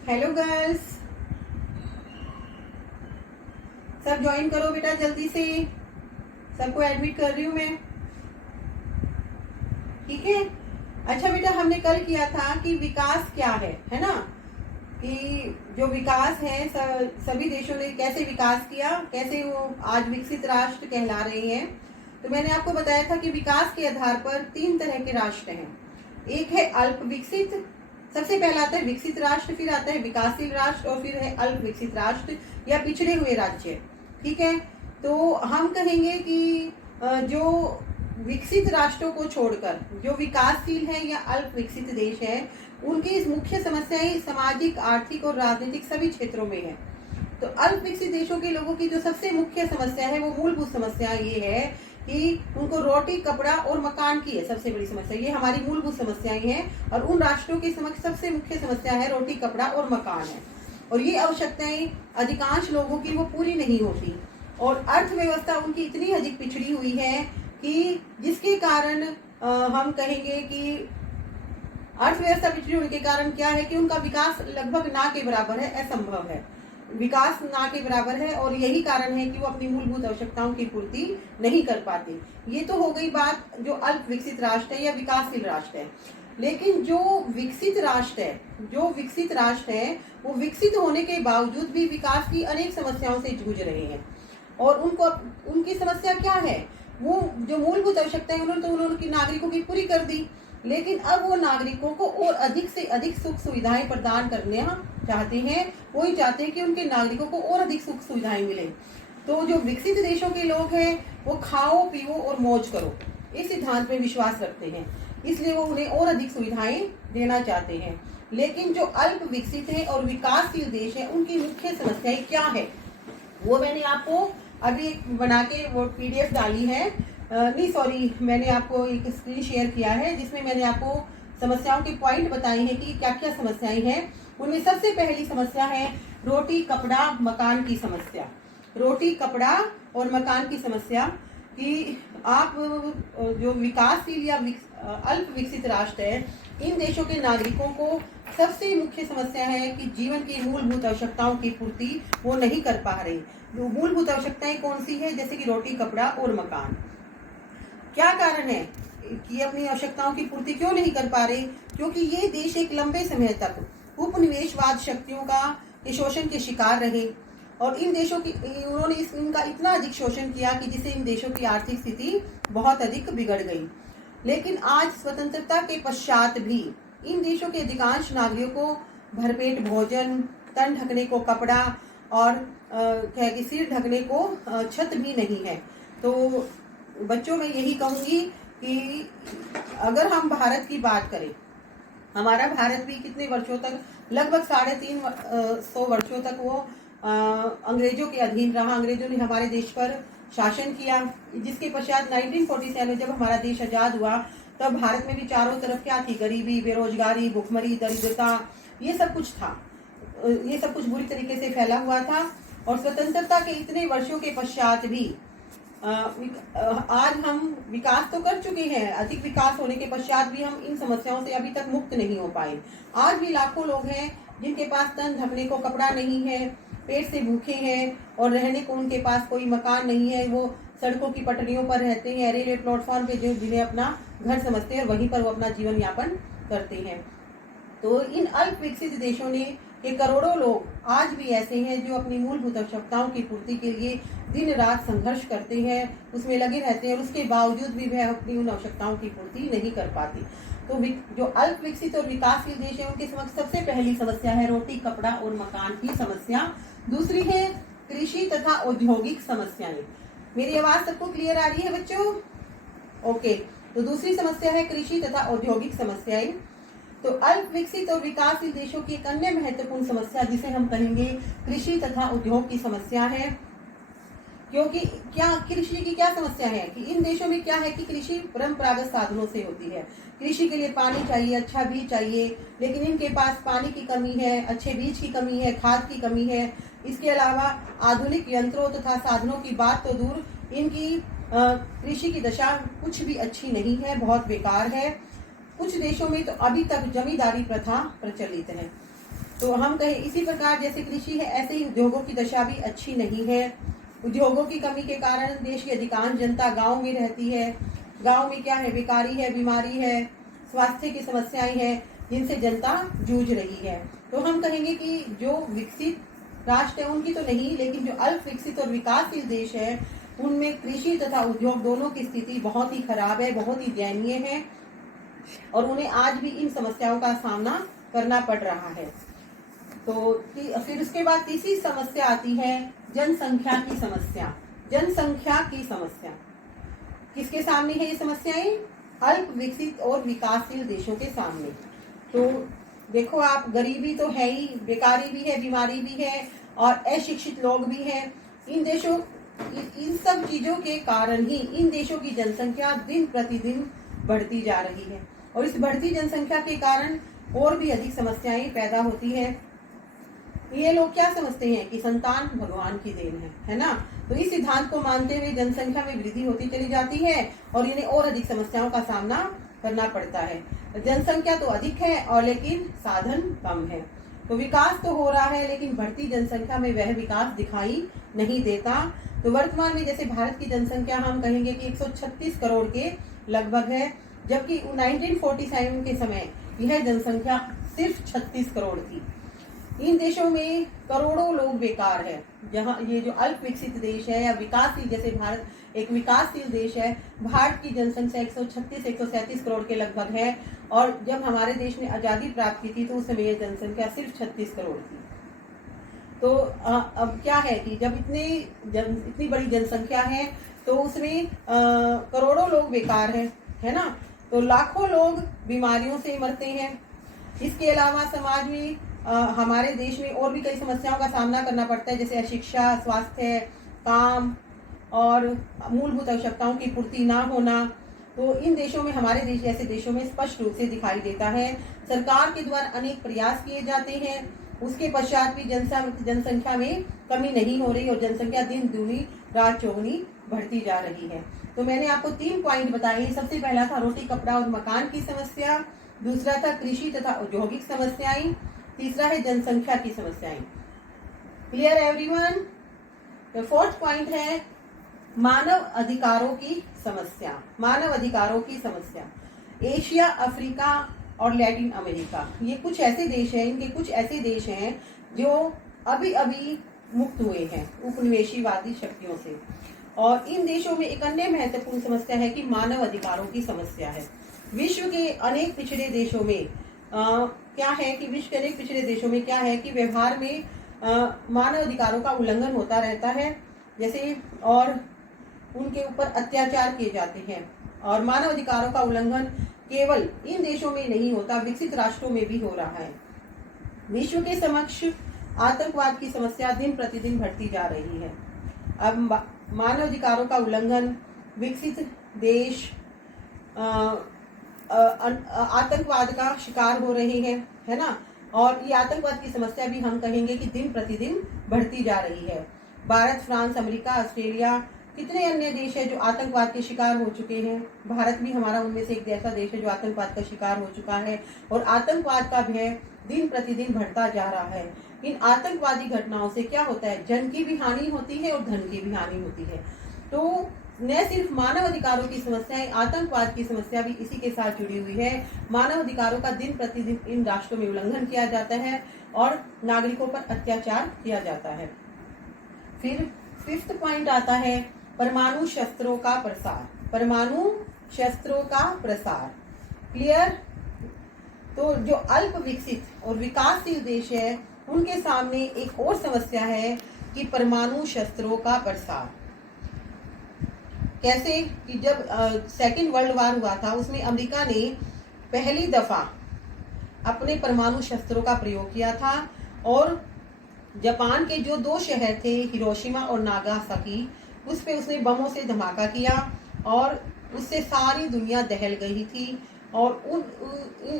Hello girls, सब join करो बेटा जल्दी से। सबको एडमिट कर रही हूँ मैं, ठीक है। अच्छा बेटा, हमने कल किया था कि विकास क्या है ना, कि जो विकास है सभी देशों ने कैसे विकास किया, कैसे वो आज विकसित राष्ट्र कहला रहे हैं। तो मैंने आपको बताया था कि विकास के आधार पर 3 तरह के राष्ट्र हैं। एक है अल्प विकसित, सबसे पहला आता है विकसित राष्ट्र, फिर आता है विकासशील राष्ट्र और फिर है अल्प विकसित राष्ट्र या पिछड़े हुए राज्य, ठीक है। तो हम कहेंगे कि जो विकसित राष्ट्रों को छोड़कर जो विकासशील है या अल्प विकसित देश है, उनकी मुख्य समस्याएं सामाजिक, आर्थिक और राजनीतिक सभी क्षेत्रों में है। तो अल्प विकसित देशों के लोगों की जो सबसे मुख्य समस्या है वो मूलभूत समस्या ये है कि उनको रोटी, कपड़ा और मकान की है सबसे बड़ी समस्या। ये हमारी मूलभूत समस्याएं हैं और उन राष्ट्रों की समक्ष सबसे मुख्य समस्या है रोटी, कपड़ा और मकान है। और ये आवश्यकताएं अधिकांश लोगों की वो पूरी नहीं होती और अर्थव्यवस्था उनकी इतनी अधिक पिछड़ी हुई है कि जिसके कारण हम कहेंगे कि अर्थव्यवस्था पिछड़ी होने के कारण क्या है कि उनका विकास लगभग ना के बराबर है, असंभव है। विकास ना के बराबर है और यही कारण है कि वो अपनी मूलभूत आवश्यकताओं की पूर्ति नहीं कर पाते। ये तो हो गई बात जो अल्प विकसित राष्ट्र है या विकासशील राष्ट्र है। लेकिन जो विकसित राष्ट्र है वो विकसित होने के बावजूद भी विकास की अनेक समस्याओं से जूझ रहे हैं। और उनकी समस्या क्या है, वो जो मूलभूत आवश्यकताएं उन्होंने नागरिकों की पूरी कर दी, लेकिन अब वो नागरिकों को और अधिक से अधिक सुख सुविधाएं प्रदान करना चाहते हैं। वो ही चाहते हैं कि उनके नागरिकों को और अधिक सुख सुविधाएं मिले। तो जो विकसित देशों के लोग हैं वो खाओ, पियो और मौज करो इस सिद्धांत पे विश्वास रखते हैं, इसलिए वो उन्हें और अधिक सुविधाएं देना चाहते हैं। लेकिन जो अल्प विकसित है और विकासशील देश है उनकी मुख्य समस्याएं क्या है, वो मैंने आपको अभी बना के वो PDF डाली है, मैंने आपको एक स्क्रीन शेयर किया है जिसमें मैंने आपको समस्याओं के पॉइंट बताए हैं कि क्या क्या समस्याएं हैं। उनमें सबसे पहली समस्या है रोटी, कपड़ा, मकान की समस्या। रोटी, कपड़ा और मकान की समस्या कि आप जो विकासशील या अल्प विकसित राष्ट्र है, इन देशों के नागरिकों को सबसे मुख्य समस्या है कि जीवन की मूलभूत आवश्यकताओं की पूर्ति वो नहीं कर पा रहे। मूलभूत आवश्यकताएं कौन सी है, जैसे कि रोटी, कपड़ा और मकान। क्या कारण है कि अपनी आवश्यकताओं की पूर्ति क्यों नहीं कर पा रहे? क्योंकि ये देश एक लंबे समय तक उपनिवेशवाद शक्तियों के शोषण के शिकार रहे और इन देशों की उन्होंने इनका इतना अधिक शोषण किया कि जिससे इन देशों की आर्थिक स्थिति बहुत अधिक बिगड़ गई। लेकिन आज स्वतंत्रता के पश्चात भी इन देशों के अधिकांश नागरिकों को भरपेट भोजन, तन ढकने को कपड़ा और सिर ढकने को छत भी नहीं है। तो बच्चों, मैं यही कहूंगी कि अगर हम भारत की बात करें, हमारा भारत भी कितने वर्षों तक, लगभग 350 वर्षों तक वो अंग्रेजों के अधीन रहा। अंग्रेजों ने हमारे देश पर शासन किया, जिसके पश्चात 1947 में जब हमारा देश आजाद हुआ तब भारत में भी चारों तरफ क्या थी, गरीबी, बेरोजगारी, भुखमरी, दरिद्रता, ये सब कुछ था। ये सब कुछ बुरी तरीके से फैला हुआ था और स्वतंत्रता के इतने वर्षों के पश्चात भी आज हम विकास तो कर चुके हैं, अधिक विकास होने के पश्चात भी हम इन समस्याओं से अभी तक मुक्त नहीं हो पाए। आज भी लाखों लोग हैं जिनके पास तन ढकने को कपड़ा नहीं है, पेट से भूखे हैं और रहने को उनके पास कोई मकान नहीं है। वो सड़कों की पटरियों पर रहते हैं, रेलवे प्लेटफॉर्म पे, जो जिन्हें अपना घर समझते हैं और वहीं पर वो अपना जीवन यापन करते हैं। तो इन अल्प विकसित देशों ने के करोड़ों लोग आज भी ऐसे हैं जो अपनी मूलभूत आवश्यकताओं की पूर्ति के लिए दिन रात संघर्ष करते हैं, उसमें लगे रहते हैं और उसके बावजूद भी वह अपनी उन आवश्यकताओं की पूर्ति नहीं कर पाती। तो जो अल्प विकसित और विकासशील देश है उनके समक्ष सबसे पहली समस्या है रोटी, कपड़ा और मकान की समस्या। दूसरी है कृषि तथा औद्योगिक समस्याएं। मेरी आवाज सबको क्लियर आ रही है बच्चों? ओके, तो दूसरी समस्या है कृषि तथा औद्योगिक समस्याएं। तो अल्प विकसित और विकासशील देशों की एक अन्य महत्वपूर्ण समस्या जिसे हम कहेंगे कृषि तथा उद्योग की समस्या है। क्योंकि क्या कृषि की क्या समस्या है कि इन देशों में क्या है कि कृषि परंपरागत साधनों से होती है। कृषि के लिए पानी चाहिए, अच्छा बीज चाहिए, लेकिन इनके पास पानी की कमी है, अच्छे बीज की कमी है, खाद की कमी है। इसके अलावा आधुनिक यंत्रों तथा साधनों की बात तो दूर, इनकी कृषि की दशा कुछ भी अच्छी नहीं है, बहुत बेकार है। कुछ देशों में तो अभी तक जमींदारी प्रथा प्रचलित है। तो हम कहें इसी प्रकार जैसे कृषि है, ऐसे ही उद्योगों की दशा भी अच्छी नहीं है। उद्योगों की कमी के कारण देश की अधिकांश जनता गांव में रहती है। गांव में क्या है, बेकारी है, बीमारी है, स्वास्थ्य की समस्याएं हैं, जिनसे जनता जूझ रही है। तो हम कहेंगे कि जो विकसित राष्ट्र है उनकी तो नहीं, लेकिन जो अल्प विकसित और विकासशील देश है उनमें कृषि तथा उद्योग दोनों की स्थिति बहुत ही खराब है, बहुत ही दयनीय है, और उन्हें आज भी इन समस्याओं का सामना करना पड़ रहा है। तो फिर उसके बाद तीसरी समस्या आती है जनसंख्या की समस्या। जनसंख्या की समस्या किसके सामने है ये समस्याएं? अल्प विकसित और विकासशील देशों के सामने। तो देखो आप, गरीबी तो है ही, बेकारी भी है, बीमारी भी है और अशिक्षित लोग भी हैं। इन सब चीजों के कारण ही इन देशों की जनसंख्या दिन प्रतिदिन बढ़ती जा रही है, और इस बढ़ती जनसंख्या के कारण और भी अधिक समस्याएं पैदा होती है। ये लोग क्या समझते हैं कि संतान भगवान की देन है ना? तो इस सिद्धांत को मानते हुए जनसंख्या में वृद्धि होती चली जाती है और इन्हें और अधिक समस्याओं का सामना करना पड़ता है। जनसंख्या तो अधिक है और लेकिन साधन कम है। तो विकास तो हो रहा है, लेकिन बढ़ती जनसंख्या में वह विकास दिखाई नहीं देता। तो वर्तमान में जैसे भारत की जनसंख्या हम कहेंगे कि 136 करोड़ के लगभग है, जबकि 1947 के समय यह जनसंख्या सिर्फ 36 करोड़ थी। इन देशों में करोड़ों लोग बेकार है। जहां ये जो अल्प विकसित देश है या विकासशील, जैसे भारत एक विकासशील देश है, भारत की जनसंख्या 136-137 करोड़ के लगभग है, और जब हमारे देश ने आज़ादी प्राप्त की थी तो उस समय ये जनसंख्या सिर्फ 36 करोड़ थी। तो अब क्या है कि जब इतनी बड़ी जनसंख्या है तो उसमें करोड़ों लोग बेकार है ना? तो लाखों लोग बीमारियों से मरते हैं। इसके अलावा समाज में हमारे देश में और भी कई समस्याओं का सामना करना पड़ता है, जैसे अशिक्षा, स्वास्थ्य, काम और मूलभूत आवश्यकताओं की पूर्ति ना होना। तो इन देशों में, हमारे देश जैसे देशों में स्पष्ट रूप से दिखाई देता है। सरकार के द्वारा अनेक प्रयास किए जाते हैं, उसके पश्चात भी जनसंख्या में कमी नहीं हो रही और जनसंख्या दिन दूनी रात चौगुनी बढ़ती जा रही है। तो मैंने आपको 3 पॉइंट बताए। सबसे पहला था रोटी, कपड़ा और मकान की समस्या, दूसरा था कृषि तथा औद्योगिक समस्याएं, तीसरा है जनसंख्या की समस्याएं। Clear everyone? तो 4th पॉइंट है मानव अधिकारों की समस्या। मानव अधिकारों की समस्या एशिया, अफ्रीका और लैटिन अमेरिका, ये कुछ ऐसे देश हैं, इनके कुछ ऐसे देश हैं जो अभी अभी मुक्त हुए हैं उपनिवेशवादी शक्तियों से। और इन देशों में एक अन्य महत्वपूर्ण समस्या है कि मानव अधिकारों की समस्या है। विश्व के अनेक पिछड़े देशों में क्या है कि व्यवहार में मानव अधिकारों का उल्लंघन होता रहता है, जैसे और उनके ऊपर अत्याचार किए जाते हैं। और मानव अधिकारों का उल्लंघन केवल इन देशों में नहीं होता, विकसित राष्ट्रों में भी हो रहा है। विश्व के समक्ष आतंकवाद की समस्या दिन प्रतिदिन बढ़ती जा रही है। अब मानव अधिकारों का उल्लंघन, विकसित देश आतंकवाद का शिकार हो रहे हैं, है ना? और ये आतंकवाद की समस्या भी हम कहेंगे कि दिन प्रतिदिन बढ़ती जा रही है। भारत, फ्रांस, अमेरिका, ऑस्ट्रेलिया, कितने अन्य देश हैं जो आतंकवाद के शिकार हो चुके हैं। भारत भी हमारा उनमें से एक ऐसा देश है जो आतंकवाद का शिकार हो चुका है, और आतंकवाद का भय दिन प्रतिदिन बढ़ता जा रहा है। इन आतंकवादी घटनाओं से क्या होता है, जन की भी हानि होती है और धन की भी हानि होती है। तो न सिर्फ मानव अधिकारों की समस्याएं, आतंकवाद की समस्या भी इसी के साथ जुड़ी हुई है। मानव अधिकारों का दिन प्रतिदिन इन राष्ट्रों में उल्लंघन किया जाता है और नागरिकों पर अत्याचार किया जाता है। फिर 5th पॉइंट आता है परमाणु शस्त्रों का प्रसार। परमाणु शस्त्रों का प्रसार। क्लियर? तो जो अल्प विकसित और विकासशील देश है उनके सामने एक और समस्या है कि परमाणु शस्त्रों का प्रसार। कैसे कि जब 2nd वर्ल्ड वॉर हुआ था उसमें अमेरिका ने पहली दफा अपने परमाणु शस्त्रों का प्रयोग किया था, और जापान के जो 2 शहर थे हिरोशिमा और नागासाकी, उस पे उसने बमों से धमाका किया और उससे सारी दुनिया दहल गई थी। और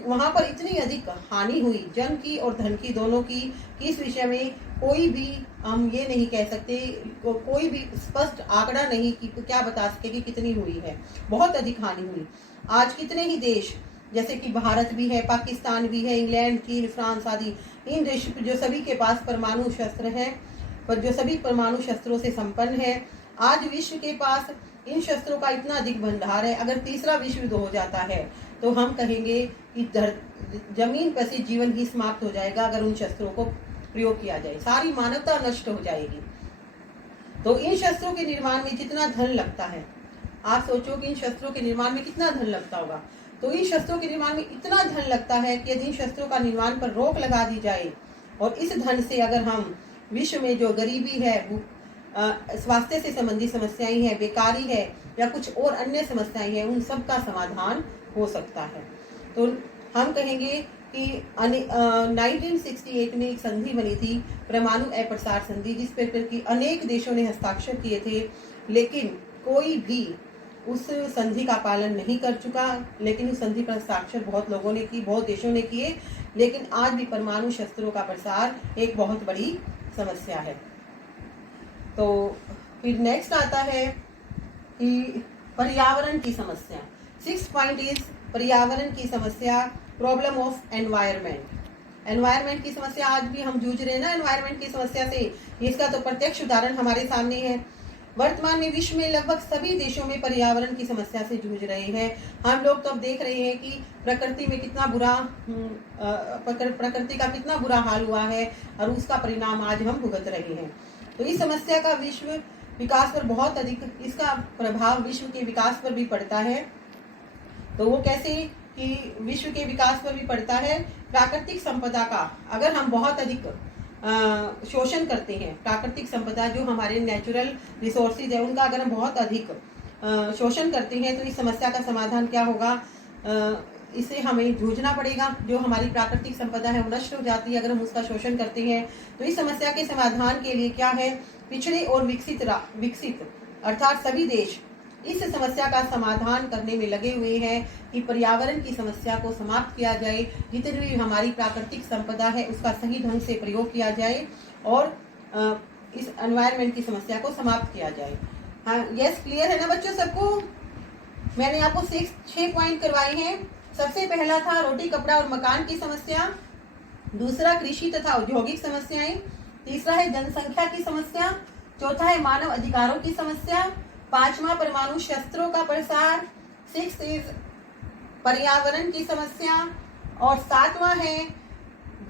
वहाँ पर इतनी अधिक हानि हुई जन की और धन की, दोनों की, कि इस विषय में कोई भी हम ये नहीं कह सकते, कोई भी स्पष्ट आंकड़ा नहीं कि क्या बता सके कि कितनी हुई है। बहुत अधिक हानि हुई। आज कितने ही देश जैसे कि भारत भी है, पाकिस्तान भी है, इंग्लैंड, चीन, फ्रांस आदि, इन देश जो सभी के पास परमाणु शस्त्र है, पर जो सभी परमाणु शस्त्रों से संपन्न है। आज विश्व के पास इन शस्त्रों का इतना अधिक भंडार है, अगर तीसरा विश्व युद्ध हो जाता है तो हम कहेंगे कि जमीन पर से जीवन ही समाप्त हो जाएगा अगर उन शस्त्रों को प्रयोग किया जाए, सारी मानवता नष्ट हो जाएगी। तो इन शस्त्रों के निर्माण में जितना धन लगता है, आप सोचो कि इन शस्त्रों के निर्माण में कितना धन लगता होगा। तो इन शस्त्रों के निर्माण में इतना धन लगता है कि यदि इन शस्त्रों का निर्माण पर रोक लगा दी जाए और इस धन से अगर हम विश्व में जो गरीबी है, स्वास्थ्य से संबंधित समस्याएं हैं, बेकारी है या कुछ और अन्य समस्याएं हैं, उन सब का समाधान हो सकता है। तो हम कहेंगे कि 1968 में एक संधि बनी थी, परमाणु अप्रसार संधि, जिस पर कि अनेक देशों ने हस्ताक्षर किए थे, लेकिन कोई भी उस संधि का पालन नहीं कर चुका। लेकिन उस संधि पर हस्ताक्षर बहुत लोगों ने की, बहुत देशों ने किए, लेकिन आज भी परमाणु शस्त्रों का प्रसार एक बहुत बड़ी समस्या है। तो फिर नेक्स्ट आता है कि पर्यावरण की समस्या। 6 पॉइंट इज पर्यावरण की समस्या, प्रॉब्लम ऑफ एनवायरनमेंट। एनवायरनमेंट की समस्या आज भी हम जूझ रहे हैं ना एनवायरनमेंट की समस्या से, इसका तो प्रत्यक्ष उदाहरण हमारे सामने है। वर्तमान में विश्व में लगभग सभी देशों में पर्यावरण की समस्या से जूझ रहे हैं। हम लोग तो अब देख रहे हैं कि प्रकृति में कितना बुरा प्रकृति का कितना बुरा हाल हुआ है और उसका परिणाम आज हम भुगत रहे हैं। तो इस समस्या का विश्व विकास पर बहुत अधिक, इसका प्रभाव विश्व के विकास पर भी पड़ता है। तो वो कैसे कि विश्व के विकास पर भी पड़ता है। प्राकृतिक संपदा का अगर हम बहुत अधिक शोषण करते हैं, प्राकृतिक संपदा जो हमारे नेचुरल रिसोर्सेज है उनका अगर हम बहुत अधिक शोषण करते हैं तो इस समस्या का समाधान क्या होगा, इससे हमें जूझना पड़ेगा। जो हमारी प्राकृतिक संपदा है वो नष्ट हो जाती है अगर हम उसका शोषण करते हैं। तो इस समस्या के समाधान के लिए क्या है, पिछड़े और विकसित अर्थात सभी देश इस समस्या का समाधान करने में लगे हुए हैं कि पर्यावरण की समस्या को समाप्त किया जाए, जितनी भी हमारी प्राकृतिक संपदा है उसका सही ढंग से प्रयोग किया जाए और इस एनवायरनमेंट की समस्या को समाप्त किया जाए। हाँ, यस, क्लियर है ना बच्चों सबको? मैंने आपको 6 पॉइंट करवाए हैं। सबसे पहला था रोटी कपड़ा और मकान की समस्या, दूसरा कृषि तथा औद्योगिक समस्याएं, तीसरा है जनसंख्या की समस्या, चौथा है मानव अधिकारों की समस्या, पांचवा परमाणु शस्त्रों का प्रसार, 6 इज पर्यावरण की समस्या और 7वां है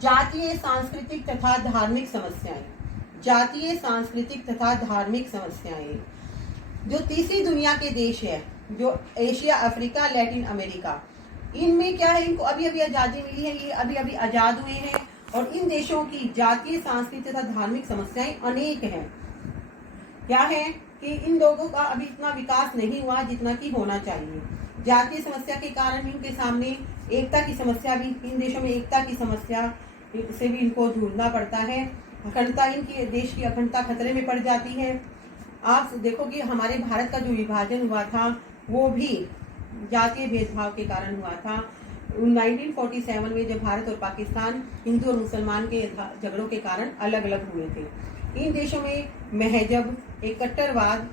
जातीय सांस्कृतिक तथा धार्मिक समस्याएं। जातीय सांस्कृतिक तथा धार्मिक समस्याएं जो तीसरी दुनिया के देश है, जो एशिया, अफ्रीका, लैटिन अमेरिका, इनमें क्या है, इनको अभी अभी आज़ादी मिली है, ये अभी अभी आज़ाद हुए हैं और इन देशों की जातीय सांस्कृतिक तथा धार्मिक समस्याएं अनेक हैं। क्या है कि इन लोगों का अभी इतना विकास नहीं हुआ जितना कि होना चाहिए। जातीय समस्या के कारण इनके सामने एकता की समस्या भी, इन देशों में एकता की समस्या से भी इनको जूझना पड़ता है। अखंडता, इनकी देश की अखंडता खतरे में पड़ जाती है। आप देखो कि हमारे भारत का जो विभाजन हुआ था वो भी जातीय भेदभाव के कारण हुआ था। 1947 में जब भारत और पाकिस्तान हिंदू और मुसलमान के झगड़ों के कारण अलग अलग हुए थे, इन देशों में महजब एक कट्टरवाद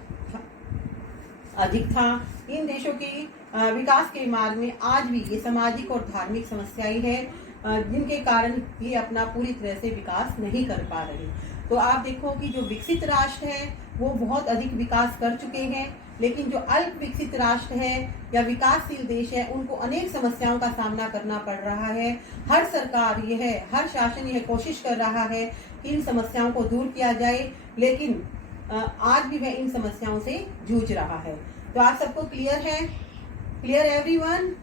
अधिक था। इन देशों की विकास के मार्ग में आज भी ये सामाजिक और धार्मिक समस्याएं हैं जिनके कारण ये अपना पूरी तरह से विकास नहीं कर पा रहे। तो आप देखो कि जो विकसित राष्ट्र हैं वो बहुत अधिक विकास कर चुके हैं, लेकिन जो अल्प विकसित राष्ट्र है या विकासशील देश है उनको अनेक समस्याओं का सामना करना पड़ रहा है। हर सरकार हर शासन यह कोशिश कर रहा है कि इन समस्याओं को दूर किया जाए, लेकिन आज भी वह इन समस्याओं से जूझ रहा है। तो आप सबको क्लियर है? Clear everyone?